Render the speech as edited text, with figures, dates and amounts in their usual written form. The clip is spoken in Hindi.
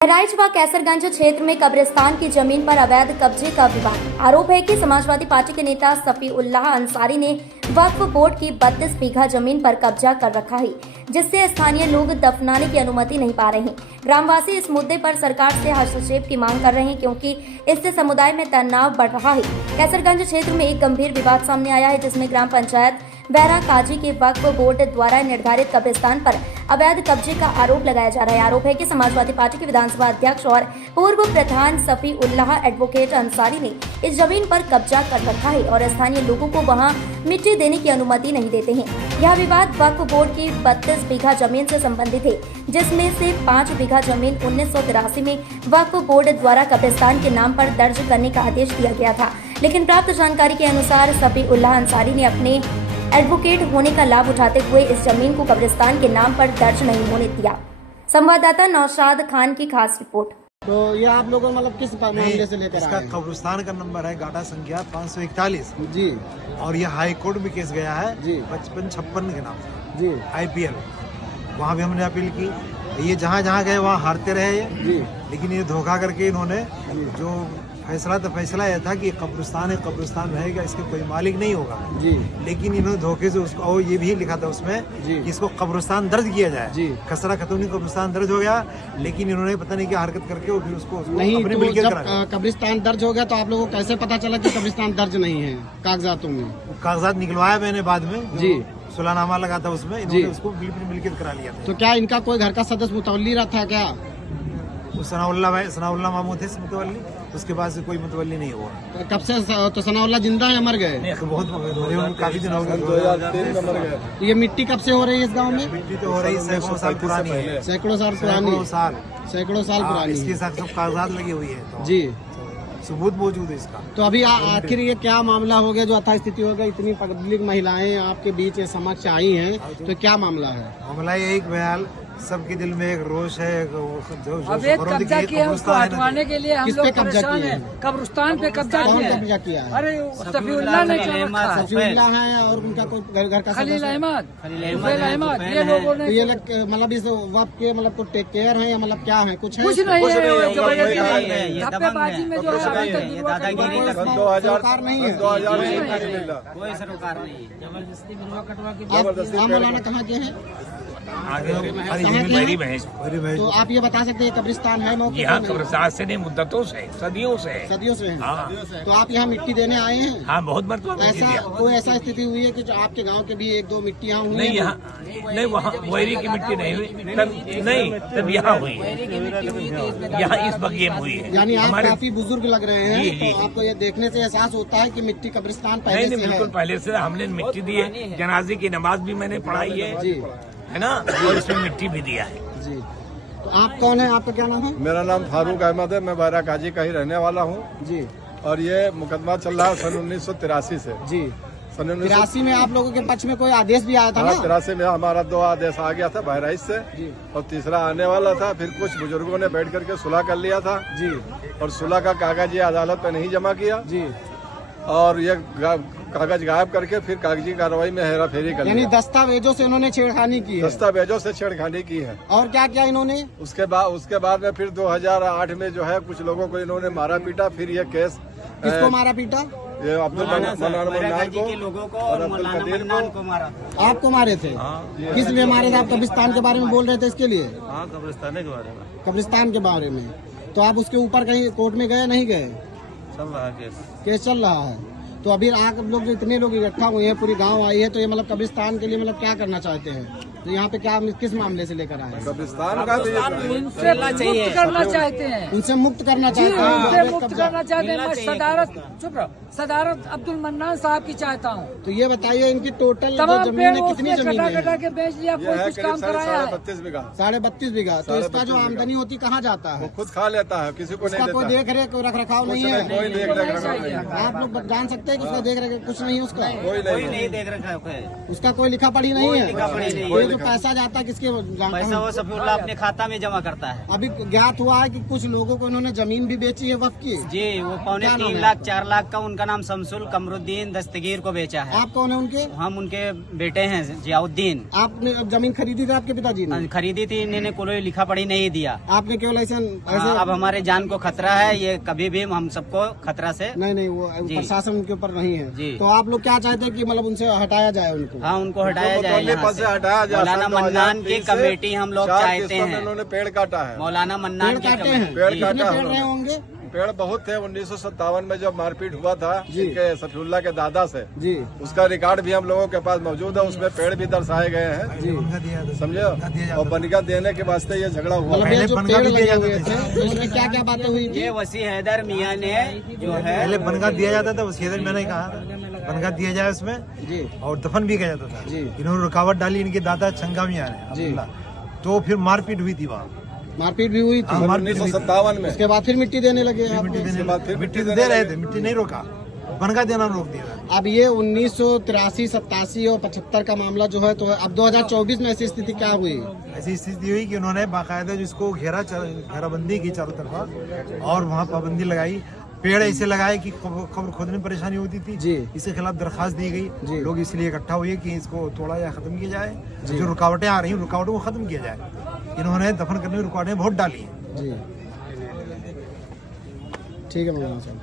बहराइच व कैसरगंज क्षेत्र में कब्रिस्तान की जमीन पर अवैध कब्जे का विवाद। आरोप है कि समाजवादी पार्टी के नेता सफी उल्लाह अंसारी ने वक्फ बोर्ड की 32 बीघा जमीन पर कब्जा कर रखा है, जिससे स्थानीय लोग दफनाने की अनुमति नहीं पा रहे हैं। ग्रामवासी इस मुद्दे पर सरकार से हस्तक्षेप की मांग कर रहे हैं, क्योंकि इससे समुदाय में तनाव बढ़ रहा है। कैसरगंज क्षेत्र में एक गंभीर विवाद सामने आया है, जिसमें ग्राम पंचायत बैरा काजी के वक्फ बोर्ड द्वारा निर्धारित कब्रिस्तान पर अवैध कब्जे का आरोप लगाया जा रहा है। आरोप है कि समाजवादी पार्टी के विधानसभा अध्यक्ष और पूर्व प्रधान सफी उल्लाह एडवोकेट अंसारी ने इस जमीन पर कब्जा कर रखा है और स्थानीय लोगों को वहां मिट्टी देने की अनुमति नहीं देते हैं। यह विवाद वक्फ बोर्ड की 32 बीघा जमीन से संबंधित है, जिसमें से 5 बीघा जमीन 1983 में वक्फ बोर्ड द्वारा कब्रिस्तान के नाम पर दर्ज करने का आदेश दिया गया था, लेकिन प्राप्त जानकारी के अनुसार सफी उल्लाह अंसारी ने अपने एडवोकेट होने का लाभ उठाते हुए इस जमीन को कब्रिस्तान के नाम पर दर्ज नहीं होने दिया। संवाददाता नौशाद खान की खास रिपोर्ट। तो ये आप लोगों मतलब किस मामले से लेकर इसका कब्रिस्तान का नंबर है गाड़ा संख्या 541 जी, और ये हाई कोर्ट में केस गया है जी 5556 के नाम से जी, IPL। वहाँ भी हमने अपील की, ये जहाँ जहाँ गए वहाँ हारते रहे ये जी, लेकिन ये धोखा करके इन्होंने जो फैसला यह था कि कब्रिस्तान है, कब्रिस्तान रहेगा, इसके कोई मालिक नहीं होगा जी, लेकिन इन्होंने धोखे से उसको, और ये भी लिखा था उसमें जी, कि इसको कब्रिस्तान दर्ज किया जाए जी। खसरा खतौनी कब्रिस्तान दर्ज हो गया, लेकिन इन्होंने पता नहीं क्या हरकत करके और फिर उसको नहीं। अपनी तो मिल्कियत जब करा दिया। कब्रिस्तान दर्ज हो गया तो आप लोगों को कैसे पता चला कि कब्रिस्तान दर्ज नहीं है कागजातों में? कागजात निकलवाया मैंने बाद में, जी, सुलानामा लगा था उसमें, जी। इन्होंने उसको बिल्कुल मिल्कियत करा लिया था। तो क्या इनका कोई घर का सदस्य मुतवल्ली रहा था क्या? सनाउल्लाह मामू थे मुतवल्ली, उसके बाद से कोई मुतवल्ली नहीं हुआ। कब से तो सनाउल्लाह जिंदा है, मर गए? बहुत काफी दिन हो गए, 2003 में मर गए। तो ये मिट्टी कब से हो रही है इस गांव में? मिट्टी तो हो रही सैकड़ों साल पुरानी है, सैकड़ों साल पुरानी, सैकड़ों साल पुरानी। इसके साथ सब कागजात लगी हुई है तो जी, सबूत मौजूद है इसका। तो अभी आखिर ये क्या मामला हो गया जो यथास्थिति हो गया? इतनी पब्लिक महिलाएं आपके बीच समक्ष आई हैं, तो क्या मामला है? मामला ये एक बयाल सबके दिल में एक रोष है, अवैध कब्जा किया है, उसको हटवाने के लिए हम लोग परेशान हैं। कब्रिस्तान पे कब्जा कौन किया कब्जा किया है? अरे सफीउल्लाह ने किया है। सफीउल्लाह है और उनका कोई घर का खलील सदस्य? अहमद, रुफैल अहमद, ये लोगों तो ने ये लोग मतलब इस वक्त के मतलब को टेक केयर है या मतलब क्या है? कुछ है? कुछ नहीं है, जबरदस्ती नहीं नहीं है, है। ये धप्पेबाजी में जो है अभी तक दुआ दादागिरी करवा करते रहे हैं। सरकार नहीं है, कोई सरोकार नहीं है। जबरदस्ती बिलवा कटवा के आप मौलाना कहाँ के हैं? तो आप ये बता सकते हैं कब्रिस्तान है मौके यहाँ पे? कब्रिस्तान से नहीं, मुद्दतों से, सदियों से। सदियों से है। हाँ। तो आप यहाँ मिट्टी देने आए हैं? हाँ, बहुत मरतबा मिट्टी ऐसा दिया। कोई ऐसा स्थिति हुई है कि जो आपके गांव के भी 1-2 मिट्टी यहाँ हुई नहीं, है? यहाँ नहीं, वहाँ वैरी की मिट्टी नहीं हुई, तब यहाँ हुई है, यहाँ इस बगिए में हुई है। यानी आप हमारे काफी बुजुर्ग लग रहे जी, हैं, जी। तो आपको ये देखने से एहसास होता है कि मिट्टी कब्रिस्तान पहले नहीं, से बिल्कुल है। पहले से हमने मिट्टी दी है, जनाजे की नमाज भी मैंने पढ़ाई जी, है ना, और इसमें मिट्टी भी दिया है। जी। तो आप कौन है? आपका क्या नाम है? मेरा नाम फारूक अहमद है, मैं बैरा काजी का ही रहने वाला हूँ। जी, और ये मुकदमा चल रहा है सन 1983 से। जी। सन 83 में आप लोगों के पक्ष में कोई आदेश भी आया था ना? 1983 में हमारा 2 आदेश आ गया था बहराइच से, जी, और तीसरा आने वाला था। फिर कुछ बुजुर्गों ने बैठ करके सुलह कर लिया था, जी, और सुलह का कागज ये अदालत पे नहीं जमा किया, जी। और ये कागज गायब करके फिर कागजी कार्रवाई में हेरा फेरी कर यानी लिया। दस्तावेजों से इन्होंने छेड़खानी की है। दस्तावेजों से छेड़खानी की है। और क्या क्या इन्होंने? उसके बाद में फिर 2008 में जो है कुछ लोगों को इन्होंने मारा पीटा। फिर ये केस किसको मारा पीटा? ये अब्दुल मन्नान के लोगों को और और अब्दुल मौलाना कदीर मन्नान को। को मारा। आपको मारे थे? किस लिए मारे थे? आप कब्रिस्तान के बारे में बोल रहे थे इसके लिए? हाँ, कब्रिस्तान के बारे में कब्रिस्तान के बारे में। तो आप उसके ऊपर कहीं कोर्ट में गए, नहीं गए? चल रहा है केस चल रहा है। तो अभी आप लोग जो इतने लोग इकट्ठा हुए हैं, पूरी गांव आई है, तो ये मतलब कब्रिस्तान के लिए मतलब क्या करना चाहते हैं? तो यहाँ पे क्या किस मामले से लेकर आए हैं? कब्रिस्तान का भी उनसे मुक्त करना चाहते हैं, उनसे मुक्त करना जी, चाहते हैं। उनसे अवैध मुक्त कब्जा। करना चाहते हैं। मैं सदारत अब्दुल मन्नान साहब की चाहता हूँ। तो ये बताइए इनकी टोटल तमाम जमीन पेड़ है, कितनी उसने जमीन कटा है? के बेच लिया, ये कोई है कुछ करीब काम कराया है। 32.5 बीघा। 32.5 बीघा। तो इसका जो 32.5 आमदनी होती कहाँ जाता है? खुद खा लेता है, किसी को उसका नहीं कोई देता। देख रेख रख रखाव नहीं कोई है? देख रेख चाहिए। आप लोग जान सकते हैं कि उसका देख रेख कुछ नहीं है उसका? कोई कोई नहीं। नहीं देख रखा है। उसका कोई लिखा पढ़ी नहीं है? लिखा पढ़ी नहीं है। कोई जो पैसा जाता है किसके पैसा वो सफीउल्लाह अपने खाता में जमा करता है। अभी ज्ञात हुआ है कि कुछ लोगों को इन्होंने जमीन भी बेची है वक्त की। जी, वो पौने क्या नाम 3 है? लाख 4 लाख का उनका नाम शमसुल कमरुद्दीन दस्तगीर को बेचा है। आप कौन है उनके? हम उनके बेटे हैं जियाउद्दीन। आपने जमीन खरीदी थी आपके पिताजी ने? खरीदी थी, इन्होंने कोई लिखा पढ़ी नहीं दिया। आपने केवल ऐसे अब हमारे जान को खतरा है, ये कभी भी हम सबको खतरा से। नहीं वो जी। प्रशासन उनके ऊपर नहीं है। जी। तो आप लोग क्या चाहते हैं कि मतलब उनसे हटाया जाए उनको? हाँ, उनको हटाया जाए यहाँ पद से। से हटाया जाए। मौलाना मन्नान की कमेटी हम लोग 4 चाहते किस्तों में हैं। इन्होंने पेड़ काटा है। मौलाना पेड़ मन्नान की काटे कमेटी। हैं? पेड़ कितने काटा पेड़ रहे है। होंगे? पेड़ बहुत थे। 1957 में जब मारपीट हुआ था जी। इनके सफीउल्लाह के दादा से, जी उसका रिकॉर्ड भी हम लोगों के पास मौजूद है। उसमें पेड़ भी दर्शाए गए हैं, जी। समझे। और बनका देने के वास्ते ये झगड़ा हुआ। मतलब ये जो पेड़ लगे हुए थे तो उसमें क्या क्या बातें हुई थी? ये वसी हैदर मियाँ ने जो है पहले बनगा दिया जाता था, उस मैंने नहीं कहा था बनगा दिया जाए उसमें, जी और दफन भी किया जाता था। जी। इन्होंने रुकावट डाली इनके दादा छंगा मियां ने जी। अब्दुल्ला। तो फिर मारपीट हुई थी वहाँ। मारपीट भी हुई थी? हाँ, मारपीट हुई थी। 1957 में उसके बाद फिर मिट्टी देने लगे आप? मिट्टी देने बाद फिर मिट्टी दे रहे थे, मिट्टी नहीं रोका, बनगा देना रोक दिया। अब ये 1983, 87 और 75 का मामला जो है, तो अब 2024 में ऐसी स्थिति क्या हुई? ऐसी स्थिति हुई कि उन्होंने बाकायदा जिसको घेराबंदी की चारों तरफ और वहाँ पाबंदी लगाई। पेड़ ऐसे लगाए कि कब्र खोदने में परेशानी होती थी। जी। इसके खिलाफ दरखास्त दी जी। गई। लोग इसलिए इकट्ठा हुए कि इसको तोड़ा या खत्म किया जाए। जो रुकावटें आ रही हैं रुकावटों को खत्म किया जाए। इन्होंने दफन करने में रुकावटें बहुत डाली हैं। जी ठीक है मौलाना साहब।